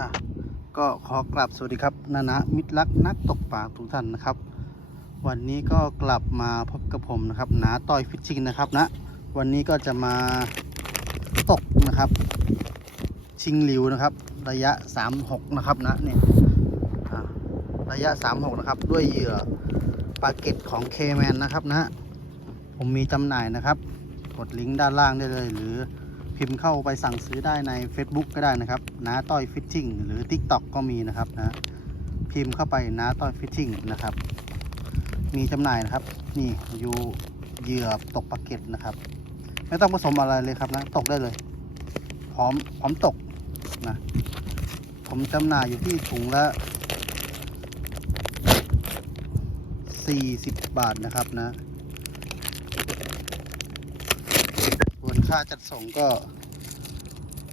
อะก็ขอกลับสวัสดีครับนานะมิตรรักนักตกปลาทุกท่านนะครับ วันนี้ก็กลับมาพบกับผมนะครับนาต่อยฟิชชิงนะครับนะ วันนี้ก็จะมาตกนะครับ ชิงหลิวนะครับ ระยะ 36 นะครับนะเนี่ยอะระยะ 36 นะครับ ด้วยเหยื่อปลาเก็ตของเคแมนนะครับนะ ผมมีจำหน่ายนะครับ กดลิงก์ด้านล่างได้เลยหรือ พิมพ์เข้าไปสั่งซื้อได้ใน Facebook ก็ได้นะครับน้าต้อยฟิชชิ่งหรือ TikTok ก็มีนะครับนะพิมพ์เข้าไปน้าต้อยฟิชชิ่งนะครับ มีจำหน่ายนะครับ นี่อยู่เหยื่อตกปลาเก็ตนะครับ ไม่ต้องผสมอะไรเลยครับนะตกได้เลย พร้อมพร้อมตกนะผมจำหน่ายอยู่ที่ถุงละ40 บาทนะครับนะ ส่วน ค่าจัดส่งก็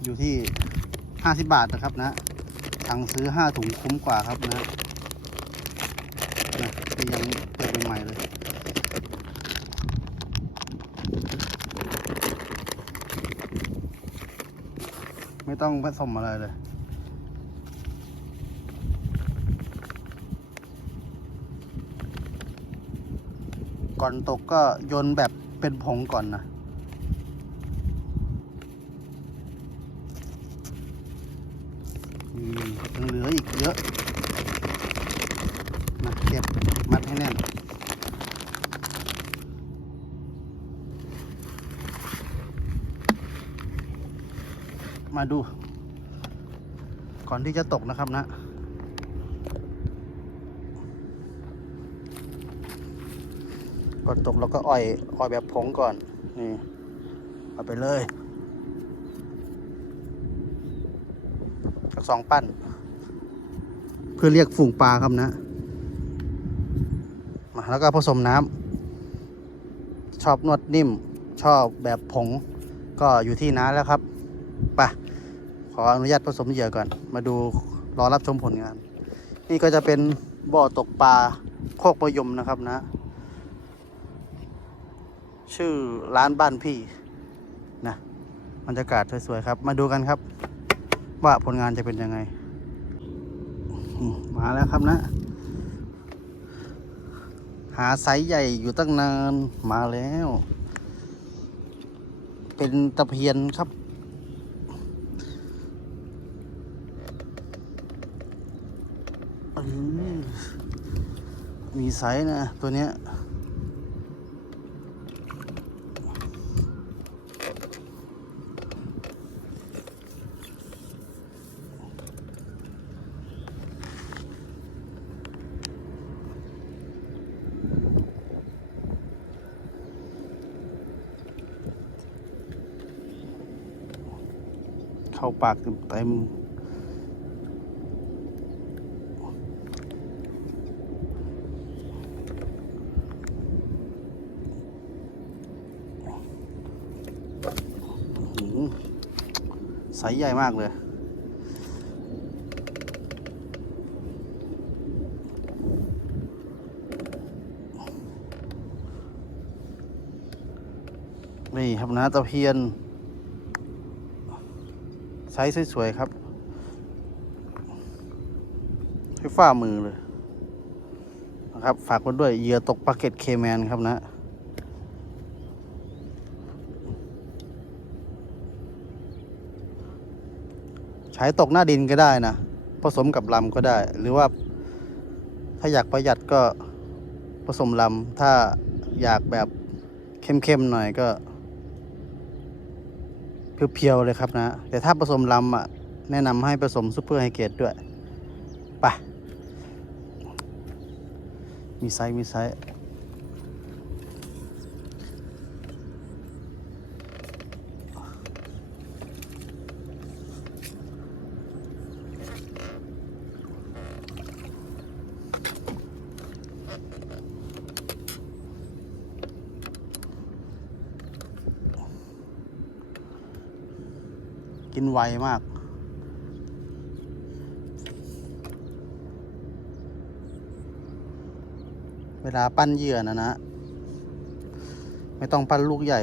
อยู่ที่ 50 บาทนะครับนะสั่งซื้อ 5 ถุงคุ้มกว่าครับนะนะยังเปิดใหม่เลย ไม่ต้องผสมอะไรเลยก่อนตกก็โยนแบบเป็นผงก่อนนะ อืม ยังเหลืออีกเยอะมาเก็บมัดให้แน่นมาดู ก่อนที่จะตกนะครับนะ ก่อนตกเราก็อ่อยอ่อยแบบผงก่อน นี่ เอาไปเลย สักสองปั้น เพื่อเรียกฝูงปลาครับนะมาแล้วก็ผสมน้ำชอบนวดนิ่มชอบแบบผงก็อยู่ที่น้าแล้วครับไปขออนุญาตผสมเหยื่อก่อน มาดูรอรับชมผลงาน นี่ก็จะเป็นบ่อตกปลาโคกประยมนะครับนะ ชื่อร้านบ้านพี่นะบรรยากาศสวยๆครับ มาดูกันครับ ว่าผลงานจะเป็นยังไง มาแล้วครับนะ หาไซส์ใหญ่อยู่ตั้งนานมาแล้ว เป็นตะเพียนครับ มีไซส์นะ ตัวเนี้ย เข้าปากเต็มเต็มอื้อหือไซส์ใหญ่มากเลยนี่ครับนะตะเพียน ซส์สวยๆครับให้ฝ่ามือเลยนะครับ ฝากไว้ด้วยเหยื่อตกปลาเก็ตเคแมนครับนะใช้ตกหน้าดินก็ได้นะ ผสมกับลำก็ได้ หรือว่า ถ้าอยากประหยัดก็ผสมลำถ้าอยากแบบเข้มๆหน่อยก็ เพียวๆเลยครับนะ แต่ถ้าผสมลำอะแนะนำให้ผสมซูเปอร์ไฮเกรดด้วย ไป มีไซส์มีไซส์ กินไวมาก เวลาปั้นเหยื่อนะนะ ไม่ต้องปั้นลูกใหญ่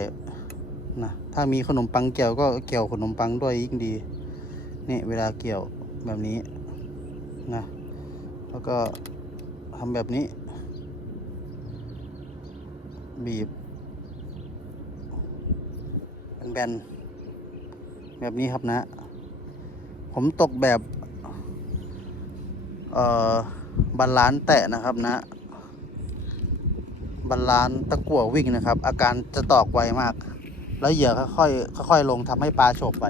นะถ้ามีขนมปังเกี่ยวก็เกี่ยวขนมปังด้วยยิ่งดี นี่เวลาเกี่ยวแบบนี้นะแล้วก็ทำแบบนี้ บีบ แบนๆ แบบนี้ครับนะ ผมตกแบบ เอ่อบาลานแตะนะครับนะบาลานตะกั่ววิ่งนะครับ อาการจะตอกไวมาก แล้วเหยื่อค่อยๆค่อยๆลงทำให้ปลาโฉบไป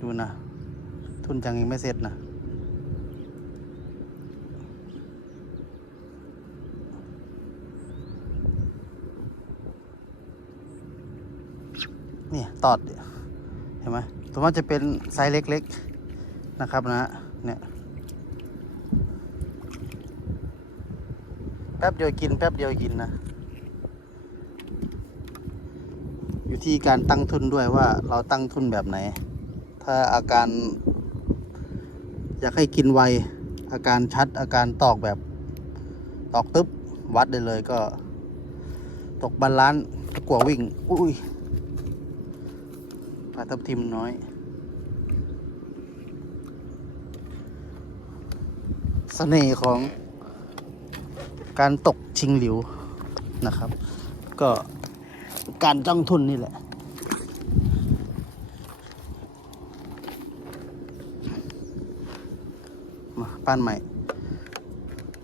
ดูนะ ทุนจังยังไม่เสร็จนะ นี่ตอดเห็นไหมตัวมันจะเป็นไซส์เล็กๆนะครับนะเนี่ยแป๊บเดียวกินแป๊บเดียวกินนะอยู่ที่การตั้งทุนด้วยว่าเราตั้งทุนแบบไหน ถ้าอาการ อยากให้กินไว อาการชัด อาการตอกแบบตอกตึ๊บวัดได้เลยก็ ตกบาลานซ์ตะกั่ววิ่ง อุ้ย ปลาทับทิมน้อย เสน่ห์ของการตกชิงหลิวนะครับ ก็การจ้องทุนนี่แหละมาป้านใหม่